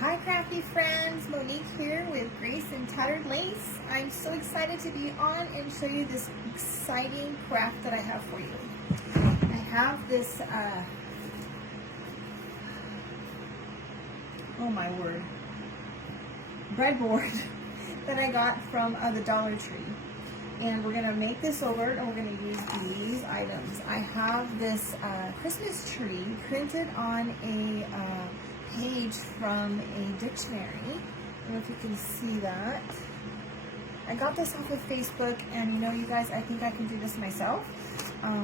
Hi crafty friends, Monique here with Grace and Tattered Lace. I'm so excited to be on and show you this exciting craft that I have for you. I have this, oh my word, breadboard that I got from the Dollar Tree. And we're gonna make this over and we're gonna use these items. I have this Christmas tree printed on a page from a dictionary. I don't know if you can see that. I got this off of Facebook, and you know, you guys, I think I can do this myself.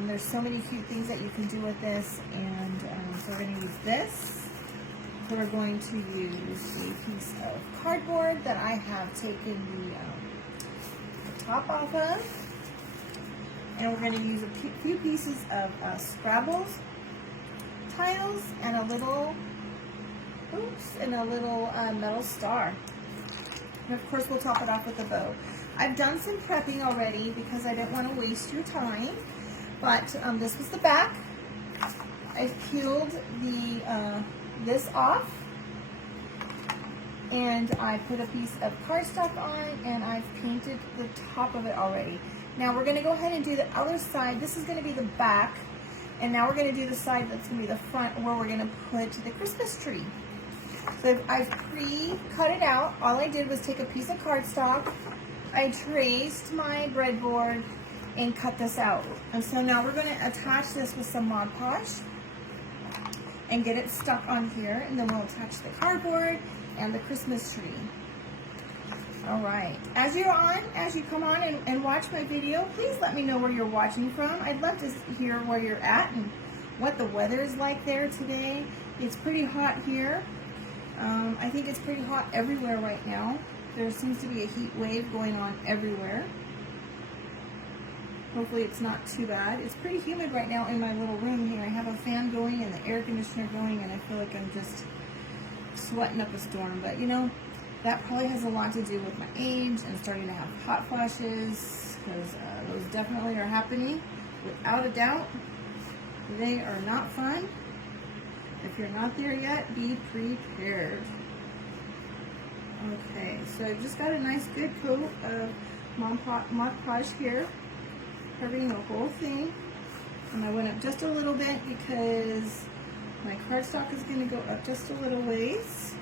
There's so many cute things that you can do with this, and so we're going to use this. So we're going to use a piece of cardboard that I have taken the top off of, and we're going to use a few pieces of scrabble tiles and a little metal star. And of course we'll top it off with a bow. I've done some prepping already because I didn't want to waste your time, but this was the back. I peeled this off, and I put a piece of cardstock on, and I've painted the top of it already. Now we're going to go ahead and do the other side. This is going to be the back, and now we're going to do the side that's going to be the front, where we're going to put the Christmas tree. So I've pre-cut it out. All I did was take a piece of cardstock, I traced my breadboard, and cut this out. And so now we're going to attach this with some Mod Podge and get it stuck on here, and then we'll attach the cardboard and the Christmas tree. All right. As you come on and watch my video, please let me know where you're watching from. I'd love to hear where you're at and what the weather is like there today. It's pretty hot here. I think it's pretty hot everywhere right now. There seems to be a heat wave going on everywhere. Hopefully it's not too bad. It's pretty humid right now in my little room here. I have a fan going and the air conditioner going, and I feel like I'm just sweating up a storm. But you know, that probably has a lot to do with my age and starting to have hot flashes, because those definitely are happening. Without a doubt, they are not fun. If you're not there yet, be prepared. Okay, so I've just got a nice good coat of Mod Podge here, covering the whole thing. And I went up just a little bit because my cardstock is going to go up just a little ways.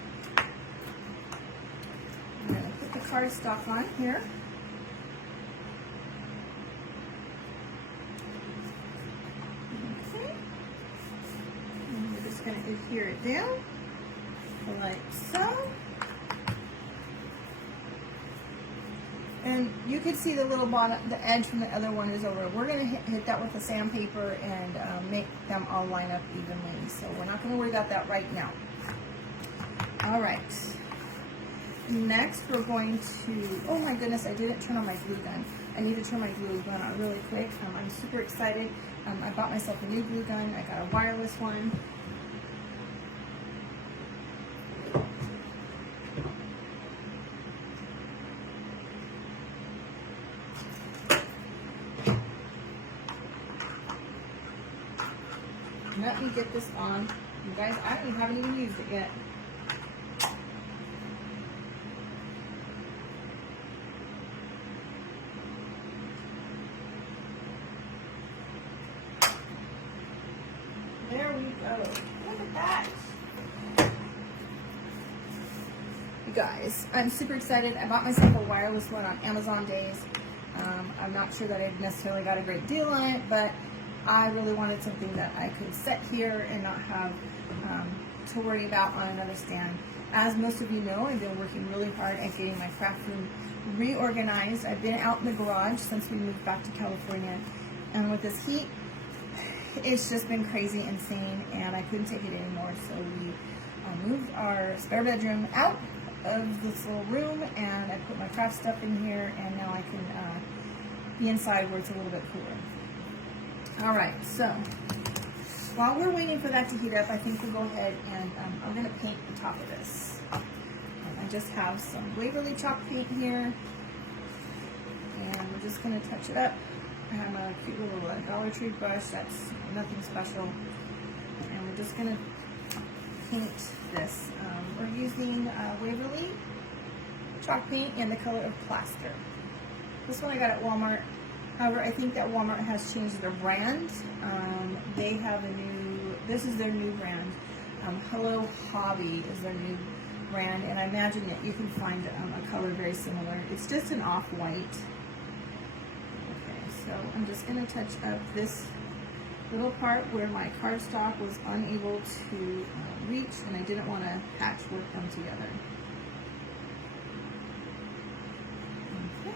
I'm going to put the cardstock on here. Going to adhere it down like so, and you can see the little bottom, the edge from the other one is over. We're going to hit that with the sandpaper and make them all line up evenly, so we're not going to worry about that right now. All right, next we're going to, oh my goodness, I didn't turn on my glue gun. I need to turn my glue gun on really quick. I'm super excited. I bought myself a new glue gun. I got a wireless one. Let me get this on. You guys, I haven't even used it yet. There we go. Look at that. You guys, I'm super excited. I bought myself a wireless one on Amazon Days. I'm not sure that I necessarily got a great deal on it, but I really wanted something that I could set here and not have to worry about on another stand. As most of you know, I've been working really hard at getting my craft room reorganized. I've been out in the garage since we moved back to California, and with this heat, it's just been crazy insane, and I couldn't take it anymore. So we moved our spare bedroom out of this little room, and I put my craft stuff in here, and now I can be inside where it's a little bit cooler. All right, so while we're waiting for that to heat up, I think we'll go ahead and I'm going to paint the top of this. I just have some Waverly chalk paint here, and we're just going to touch it up. I have a cute little Dollar Tree brush, that's nothing special, and we're just going to paint this. We're using Waverly chalk paint in the color of plaster. This one I got at Walmart. However, I think that Walmart has changed their brand. They have a new, this is their new brand. Hello Hobby is their new brand, and I imagine that you can find a color very similar. It's just an off-white. Okay, so I'm just going to touch up this little part where my cardstock was unable to reach, and I didn't want to patchwork them together. Okay,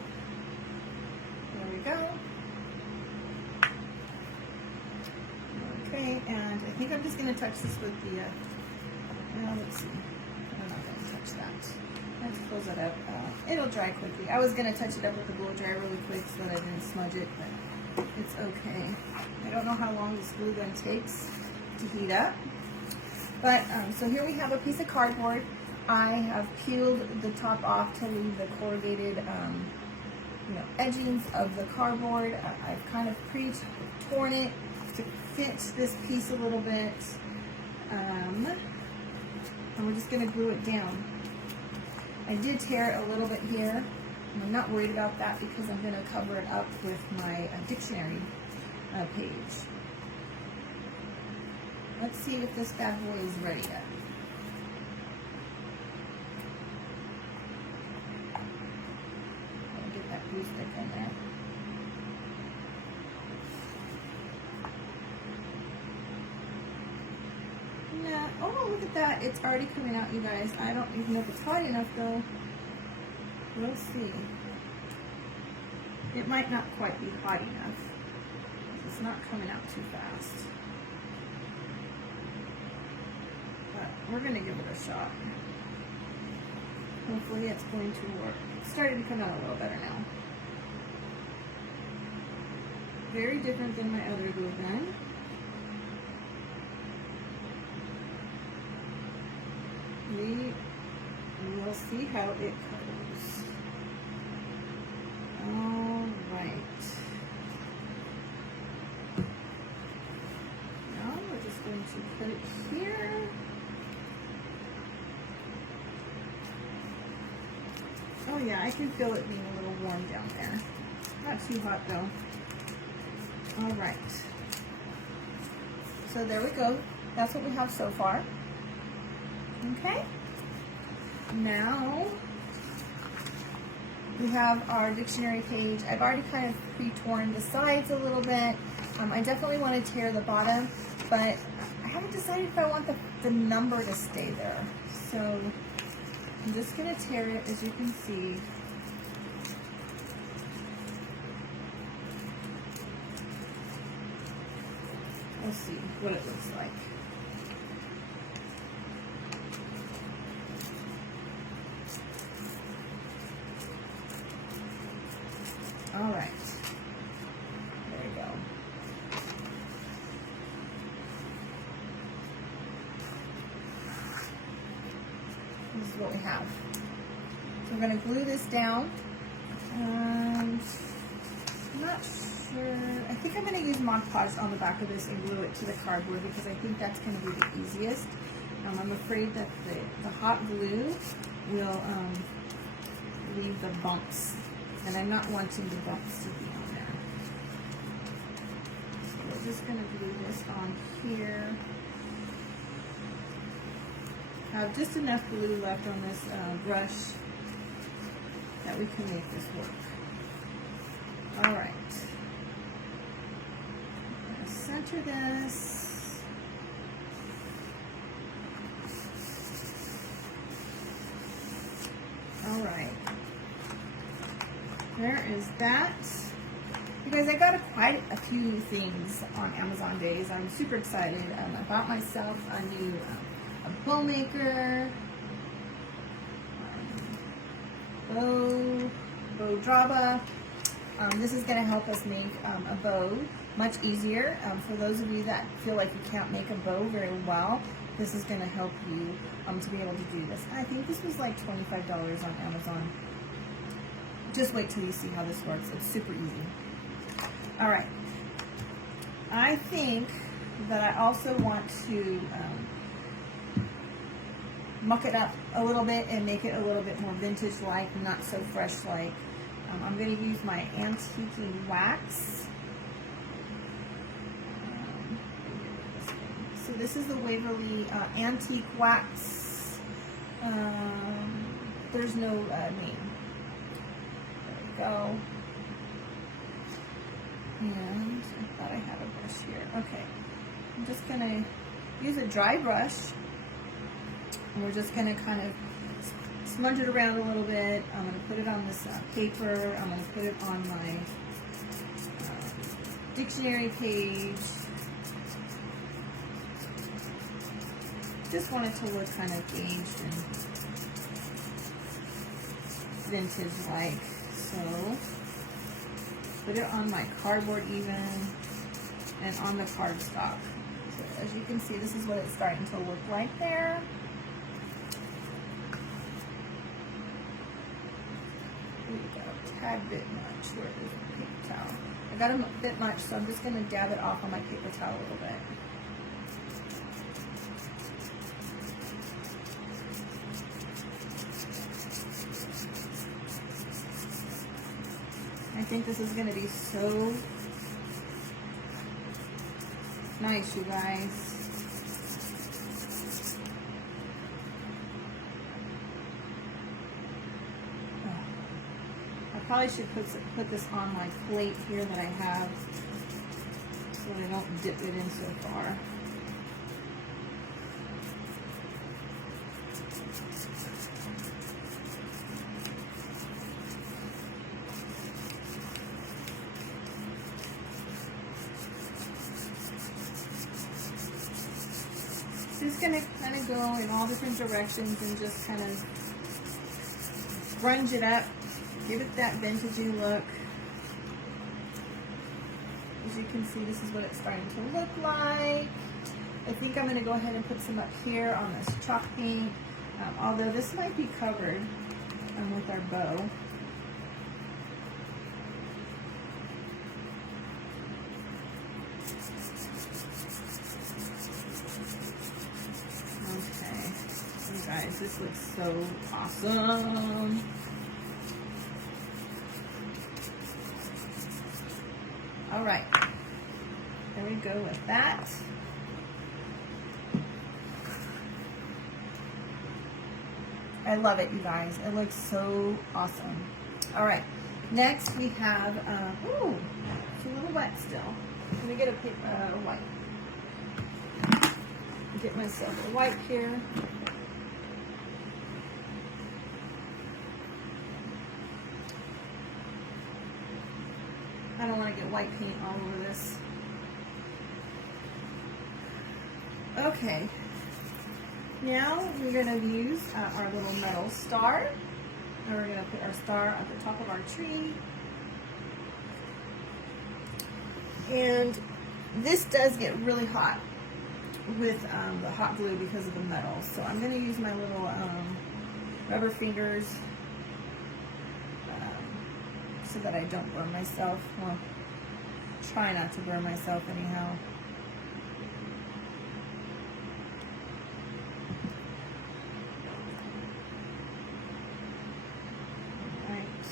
there we go. Okay, and I think I'm just going to touch this with the, let's see, I'm not going to touch that. Let's close it up. It'll dry quickly. I was going to touch it up with the blow dry really quick so that I didn't smudge it, but it's okay. I don't know how long this glue gun takes to heat up. But, so here we have a piece of cardboard. I have peeled the top off to leave the corrugated, edgings of the cardboard. I've kind of pre-torn it to fit this piece a little bit, and we're just going to glue it down. I did tear it a little bit here, and I'm not worried about that because I'm going to cover it up with my dictionary page. Let's see if this bad boy is ready yet. I'll get that glue stick in there. Oh, look at that. It's already coming out, you guys. I don't even know if it's hot enough, though. We'll see. It might not quite be hot enough. It's not coming out too fast. But we're going to give it a shot. Hopefully it's going to work. It's starting to come out a little better now. Very different than my other glue gun. We will see how it goes. All right. Now we're just going to put it here. Oh yeah, I can feel it being a little warm down there. Not too hot though. All right. So there we go. That's what we have so far. Okay, now we have our dictionary page. I've already kind of pre-torn the sides a little bit. I definitely want to tear the bottom, but I haven't decided if I want the number to stay there. So I'm just going to tear it, as you can see. Let's see what it looks like. All right, there we go. This is what we have. So we're going to glue this down. I'm not sure. I think I'm going to use Mod Podge on the back of this and glue it to the cardboard because I think that's going to be the easiest. I'm afraid that the hot glue will leave the bumps. And I'm not wanting the bumps to be on there. So we're just going to glue this on here. I have just enough glue left on this brush that we can make this work. All right. I'm going to center this. All right. There is that. You guys, I got quite a few things on Amazon Days. I'm super excited. I bought myself a new a bow maker, bow draba. This is going to help us make a bow much easier. For those of you that feel like you can't make a bow very well, this is going to help you to be able to do this. I think this was like $25 on Amazon. Just wait till you see how this works. It's super easy. All right. I think that I also want to muck it up a little bit and make it a little bit more vintage-like, not so fresh-like. I'm going to use my antique wax. So this is the Waverly Antique Wax. There's no name. There we go. And I thought I had a brush here. Okay. I'm just going to use a dry brush. And we're just going to kind of smudge it around a little bit. I'm going to put it on this paper. I'm going to put it on my dictionary page. Just want it to look kind of aged and vintage-like. So put it on my cardboard even, and on the cardstock. So as you can see, this is what it's starting to look like there. Here we go, a tad bit much. Where is the paper towel? I got a bit much, so I'm just going to dab it off on my paper towel a little bit. I think this is going to be so nice, you guys. I probably should put this on my plate here that I have so that I don't dip it in so far. Just going to kind of go in all different directions and just kind of grunge it up, give it that vintagey look. As you can see, this is what it's starting to look like. I think I'm going to go ahead and put some up here on this chalk paint, although this might be covered with our bow. Guys, this looks so awesome. All right, there we go with that. I love it, you guys. It looks so awesome. All right, next we have, ooh, it's a little wet still. Let me get a wipe. Get myself a wipe here. I don't want to get white paint all over this. Okay, now we're going to use our little metal star, and we're going to put our star at the top of our tree. And this does get really hot with the hot glue because of the metal. So I'm going to use my little rubber fingers so that I don't burn myself. Well, try not to burn myself anyhow. All right.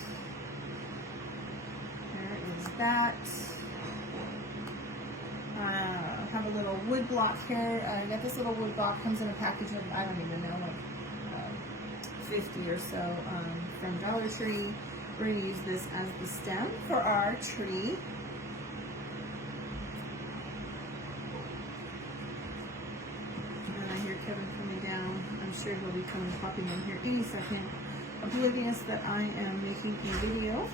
There is that. I have a little wood block here. I got this little wood block, comes in a package of, I don't even know, like 50 or so from Dollar Tree. We're going to use this as the stem for our tree. And I hear Kevin coming down. I'm sure he'll be popping in here any second, oblivious that I am making a video.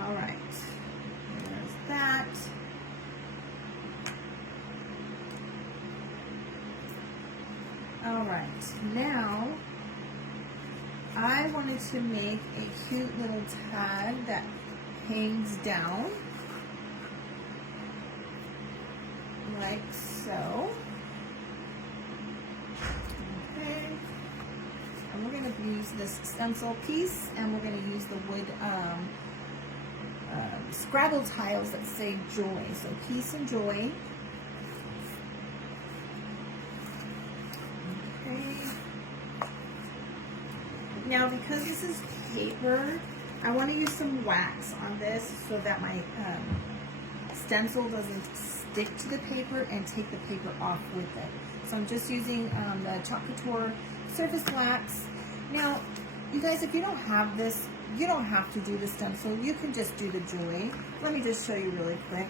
All right, there's that. All right, now I wanted to make a cute little tag that hangs down like so. Okay, and we're going to use this stencil piece, and we're going to use the wood Scrabble tiles that say joy, so peace and joy. Okay. Now, because this is paper, I want to use some wax on this so that my stencil doesn't stick to the paper and take the paper off with it. So I'm just using the Chalk Couture surface wax. Now, you guys, if you don't have this, you don't have to do the stencil. You can just do the joy. Let me just show you really quick.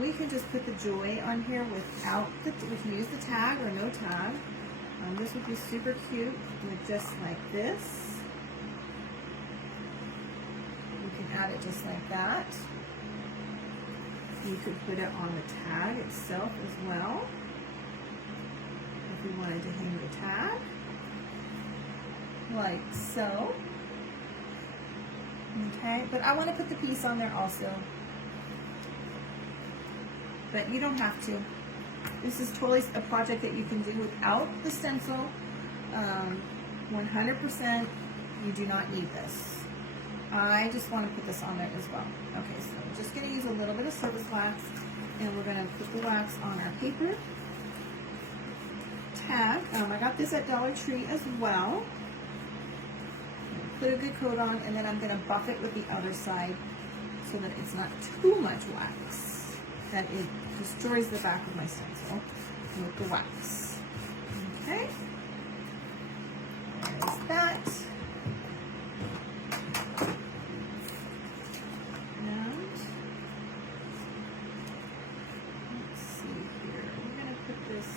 We can just put the joy on here without the, we can use the tag or no tag. This would be super cute with just like this. You can add it just like that. You could put it on the tag itself as well, if we wanted to hang the tag, like so. Okay, but I want to put the piece on there also. But you don't have to. This is totally a project that you can do without the stencil. 100%, you do not need this. I just want to put this on there as well. Okay, so I'm just going to use a little bit of surface wax, and we're going to put the wax on our paper tag. I got this at Dollar Tree as well. Put a good coat on, and then I'm going to buff it with the other side so that it's not too much wax, that it destroys the back of my stencil with the wax. Okay, there's that. And let's see here. We're going to put this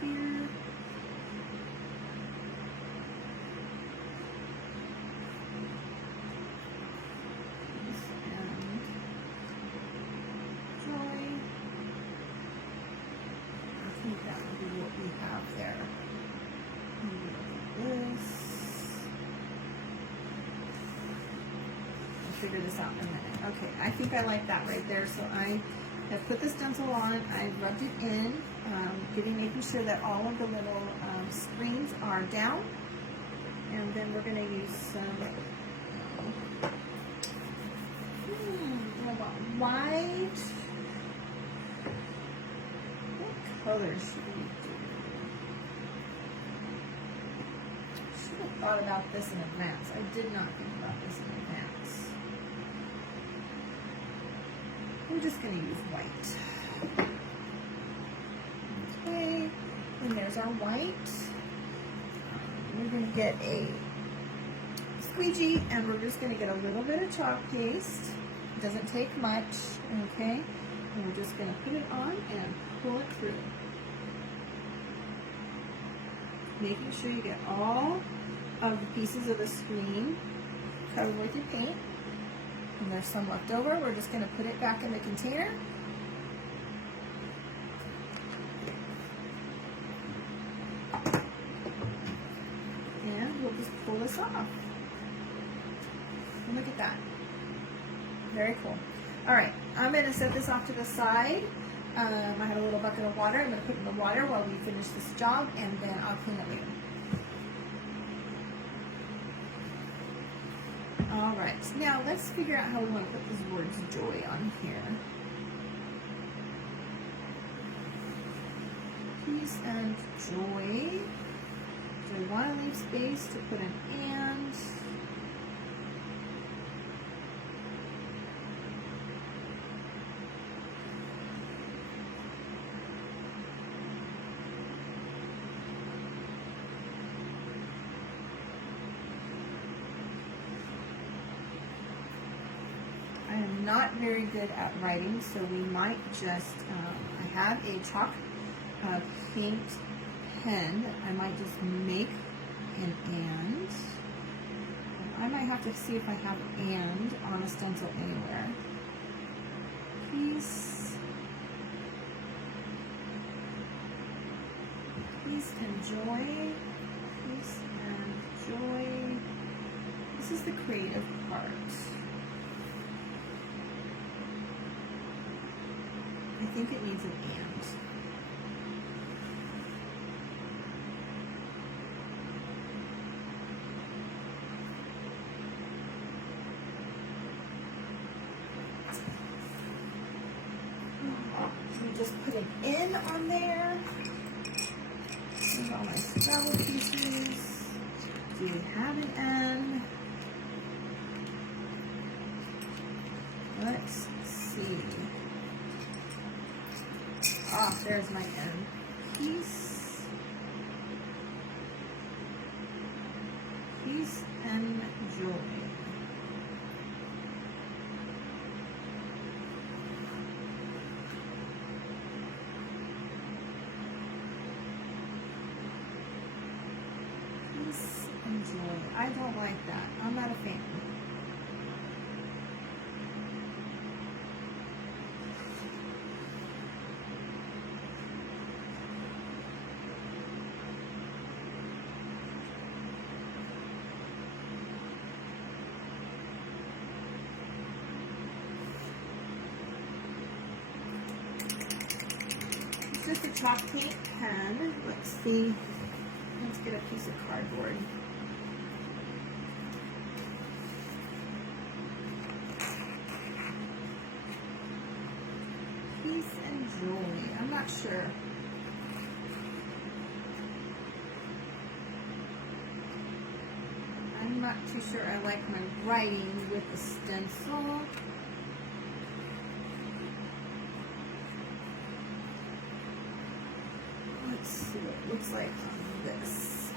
here. That would be what we have there. This. I'll figure this out in a minute. Okay, I think I like that right there. So I have put the stencil on. I rubbed it in, making sure that all of the little screens are down. And then we're going to use some white. Colors should we do? Should have thought about this in advance. I did not think about this in advance. We're just going to use white. Okay, and there's our white. We're going to get a squeegee, and we're just going to get a little bit of chalk paste. It doesn't take much, okay? And we're just going to put it on and pull it through. Making sure you get all of the pieces of the screen covered with your paint. And there's some left over. We're just going to put it back in the container. And we'll just pull this off. And look at that. Very cool. All right, I'm going to set this off to the side. I have a little bucket of water. I'm going to put it in the water while we finish this job, and then I'll clean it later. All right, now let's figure out how we want to put these words joy on here. Peace and joy. Do I want to leave space to put an and? I am not very good at writing, so we might just, I have a chalk paint pen that I might just make an and. I might have to see if I have and on a stencil anywhere. Peace. Peace and joy. Peace and joy. This is the creative part. I think it needs an and. We just put an in on there. Here's all my scrabble pieces. Do we have an N? Let's see. Ah, there's my N. Peace. Peace and joy. Peace and joy. I don't like that. I'm not a fan. Just a chalk paint pen. Let's see. Let's get a piece of cardboard. Peace and joy. I'm not sure. I'm not too sure I like my writing with the stencil. Let's see what it looks like on this.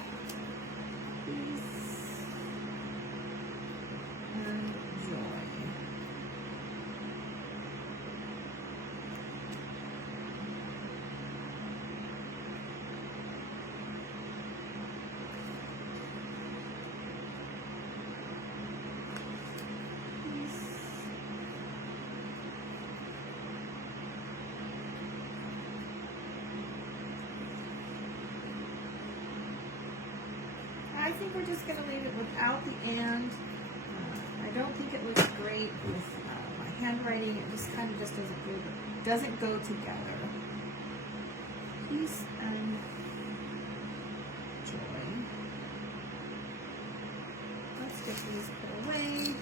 Peace and joy. I think we're just going to leave it without the and. I don't think it looks great with my handwriting. It just kind of just doesn't go together. Peace and joy. Let's get these put away.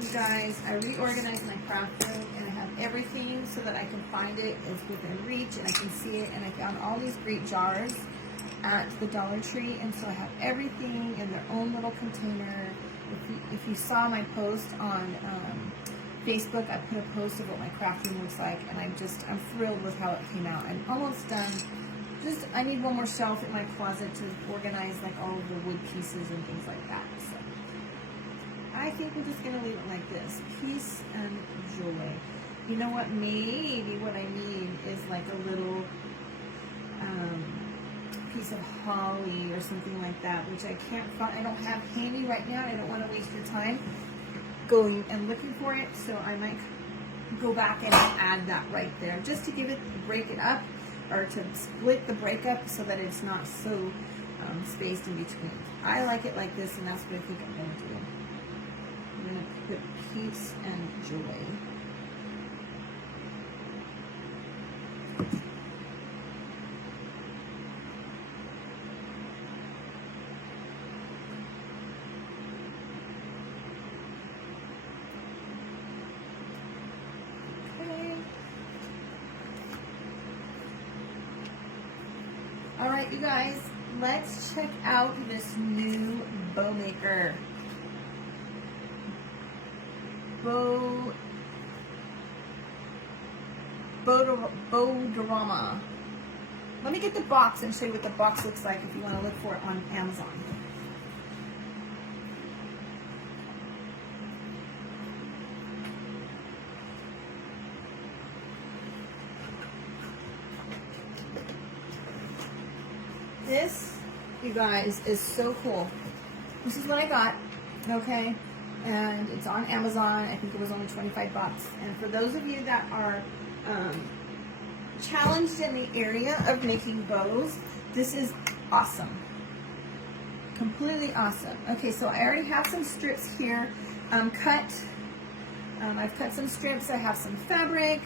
You guys, I reorganized my craft room and I have everything so that I can find it. It's within reach and I can see it, and I found all these great jars at the Dollar Tree, and so I have everything in their own little container. If you saw my post on Facebook, I put a post of what my craft room looks like, and I'm thrilled with how it came out. I'm almost done. I need one more shelf in my closet to organize like all of the wood pieces and things like that. So I think we're just gonna leave it like this. Peace and joy. You know what? Maybe what I need is like a little piece of holly or something like that, which I can't find. I don't have handy right now. I don't want to waste your time going and looking for it. So I might go back and add that right there, just to give it, break it up, or to split the breakup so that it's not so spaced in between. I like it like this, and that's what I think I'm going to do. I'm going to put peace and joy. All right, you guys, let's check out this new bow maker. Bowdorama. Let me get the box and show you what the box looks like if you want to look for it on Amazon. This, you guys, is so cool. This is what I got, okay? And it's on Amazon. I think it was only 25 bucks. And for those of you that are challenged in the area of making bows, this is awesome. Completely awesome. Okay, so I already have some strips here cut. I've cut some strips. I have some fabric.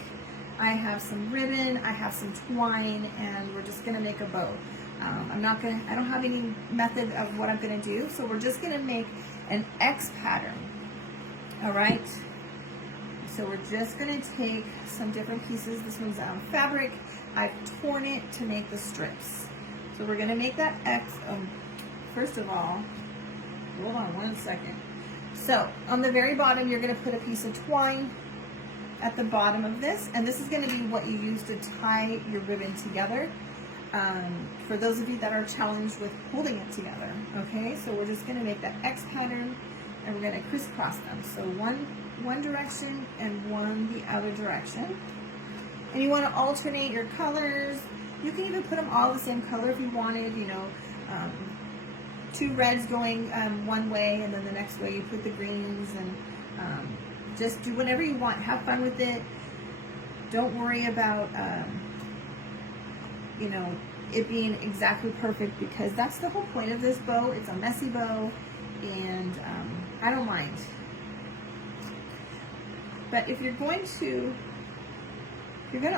I have some ribbon. I have some twine, and we're just gonna make a bow. I don't have any method of what I'm gonna do, so we're just gonna make an X pattern. All right. So we're just gonna take some different pieces. This one's fabric. I've torn it to make the strips. So we're gonna make that X. First of all, hold on one second. So on the very bottom, you're gonna put a piece of twine at the bottom of this, and this is gonna be what you use to tie your ribbon together. For those of you that are challenged with holding it together, okay? So we're just gonna make that X pattern, and we're gonna crisscross them. So one direction and one the other direction. And you wanna alternate your colors. You can even put them all the same color if you wanted, you know, 2 reds going one way, and then the next way you put the greens, and just do whatever you want. Have fun with it. Don't worry about, you know, it being exactly perfect, because that's the whole point of this bow. It's a messy bow, and I don't mind. But if you're going to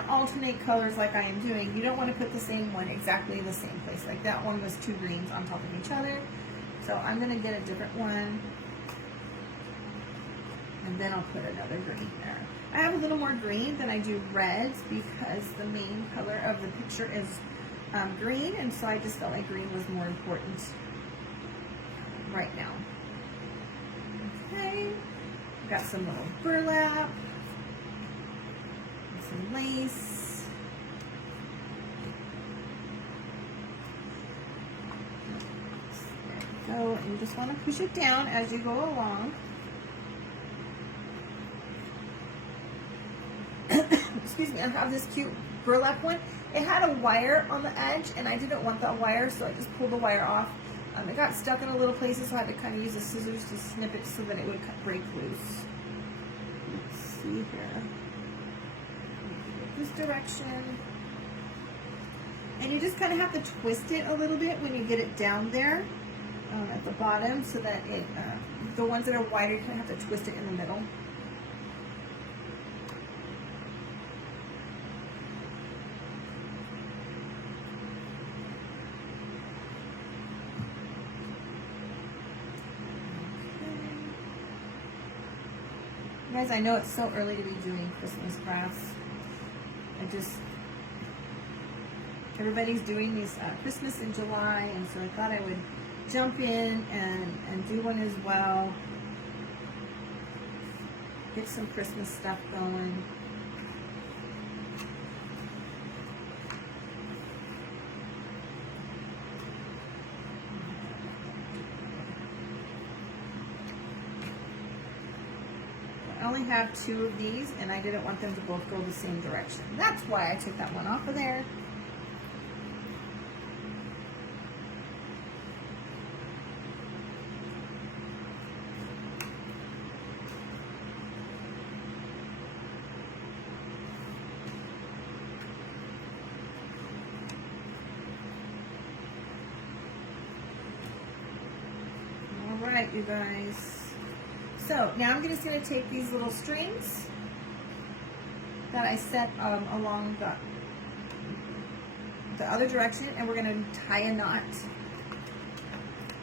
alternate colors like I am doing, you don't want to put the same one exactly in the same place. Like that one was 2 greens on top of each other. So I'm going to get a different one, and then I'll put another green there. I have a little more green than I do reds, because the main color of the picture is green, and so I just felt like green was more important right now. Okay, got some little burlap, and some lace. There we go, and you just want to push it down as you go along. Excuse me, I have this cute burlap one. It had a wire on the edge, and I didn't want that wire, so I just pulled the wire off. It got stuck in a little places, so I had to kind of use the scissors to snip it so that it would break loose. Let's see here. This direction. And you just kind of have to twist it a little bit when you get it down there at the bottom, so that it, the ones that are wider, you kind of have to twist it in the middle. Guys, I know it's so early to be doing Christmas crafts. Everybody's doing these Christmas in July, and so I thought I would jump in and do one as well. Get some Christmas stuff going. I only have 2 of these, and I didn't want them to both go the same direction. That's why I took that one off of there. All right, you guys. So now I'm just going to take these little strings that I set along the other direction, and we're going to tie a knot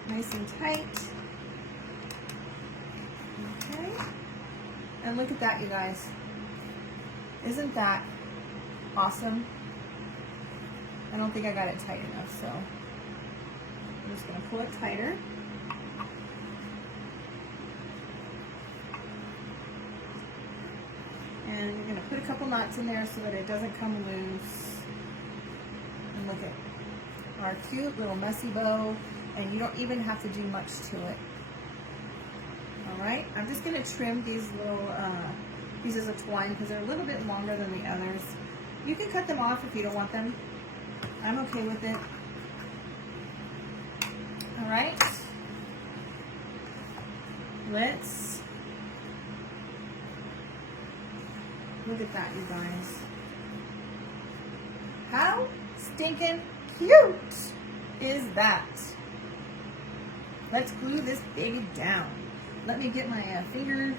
nice and tight. Okay. And look at that, you guys. Isn't that awesome? I don't think I got it tight enough, so I'm just going to pull it tighter. And you're going to put a couple knots in there so that it doesn't come loose. And look at our cute little messy bow. And you don't even have to do much to it. Alright, I'm just going to trim these little pieces of twine because they're a little bit longer than the others. You can cut them off if you don't want them. I'm okay with it. Alright. Look at that, you guys. How stinking cute is that? Let's glue this baby down. Let me get my finger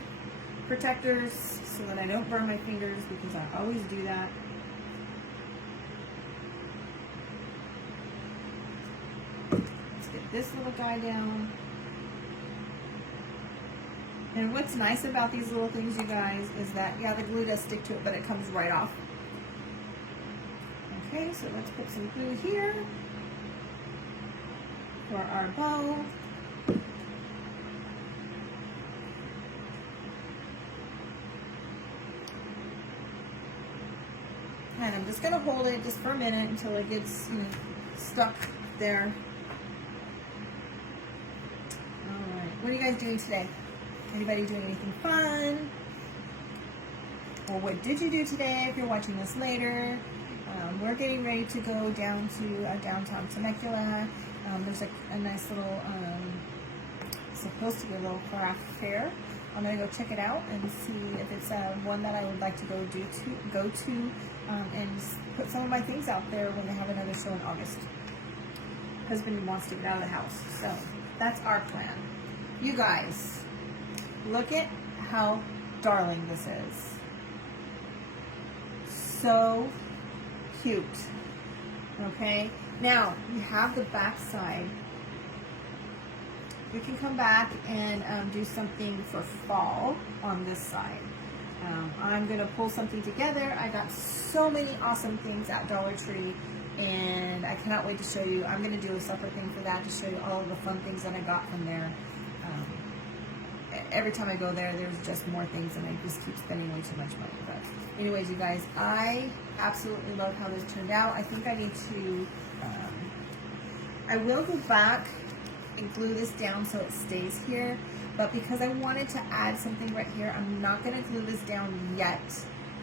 protectors so that I don't burn my fingers, because I always do that. Let's get this little guy down. And what's nice about these little things, you guys, is that, yeah, the glue does stick to it, but it comes right off. Okay, so let's put some glue here for our bow. And I'm just going to hold it just for a minute until it gets, you know, stuck there. All right, what are you guys doing today? Anybody doing anything fun? Or what did you do today if you're watching this later? We're getting ready to go down to downtown Temecula. There's a nice little, supposed to be a little craft fair. I'm gonna go check it out and see if it's one that I would like to go to, and put some of my things out there when they have another show in August. Husband wants to get out of the house, so that's our plan. You guys, look at how darling this is. So cute. Okay, now you have the back side. We can come back and do something for fall on this side. I'm gonna pull something together. I got so many awesome things at Dollar Tree, and I cannot wait to show you. I'm gonna do a separate thing for that to show you all of the fun things that I got from there. Every time I go there, there's just more things, and I just keep spending way too much money. But anyways, you guys, I absolutely love how this turned out. I think I need to, I will go back and glue this down so it stays here, but because I wanted to add something right here, I'm not going to glue this down yet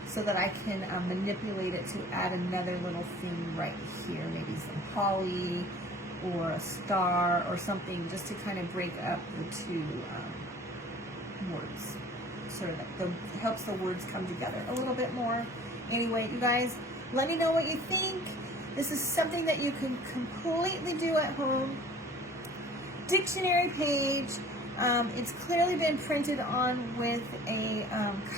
so that I can manipulate it to add another little thing right here, maybe some holly or a star or something, just to kind of break up the two words, so that it helps the words come together a little bit more. Anyway, you guys, let me know what you think. This is something that you can completely do at home. Dictionary page. It's clearly been printed on with a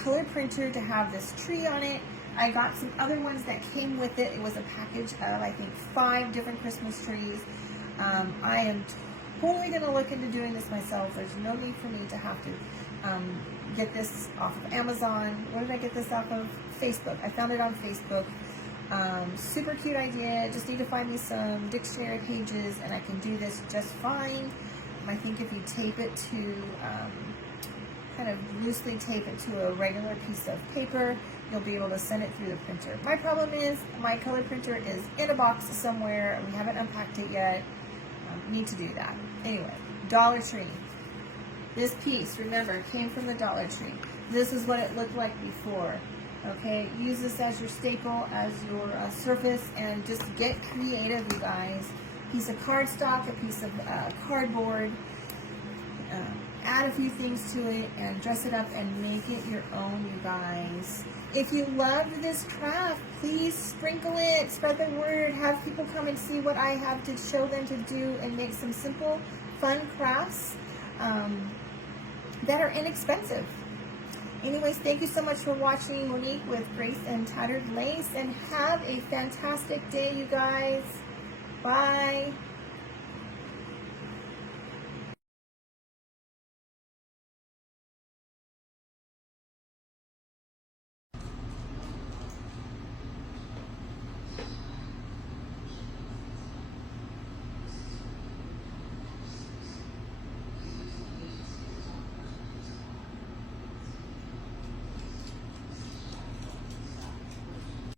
color printer to have this tree on it. I got some other ones that came with it. It was a package of, I think, 5 different Christmas trees. I am totally going to look into doing this myself. There's no need for me to have to get this off of Amazon. Where did I get this off of? Facebook. I found it on Facebook. Super cute idea. Just need to find me some dictionary pages and I can do this just fine. I think if you tape it to, kind of loosely tape it to a regular piece of paper, you'll be able to send it through the printer. My problem is my color printer is in a box somewhere. We haven't unpacked it yet. Need to do that. Anyway, Dollar Tree. This piece, remember, came from the Dollar Tree. This is what it looked like before. Okay, use this as your staple, as your surface, and just get creative, you guys. Piece of cardstock, a piece of cardboard, add a few things to it and dress it up and make it your own, you guys. If you loved this craft, please sprinkle it, spread the word, have people come and see what I have to show them to do, and make some simple, fun crafts that are inexpensive. Anyways, thank you so much for watching Monique with Grace and Tattered Lace, and have a fantastic day, you guys. Bye.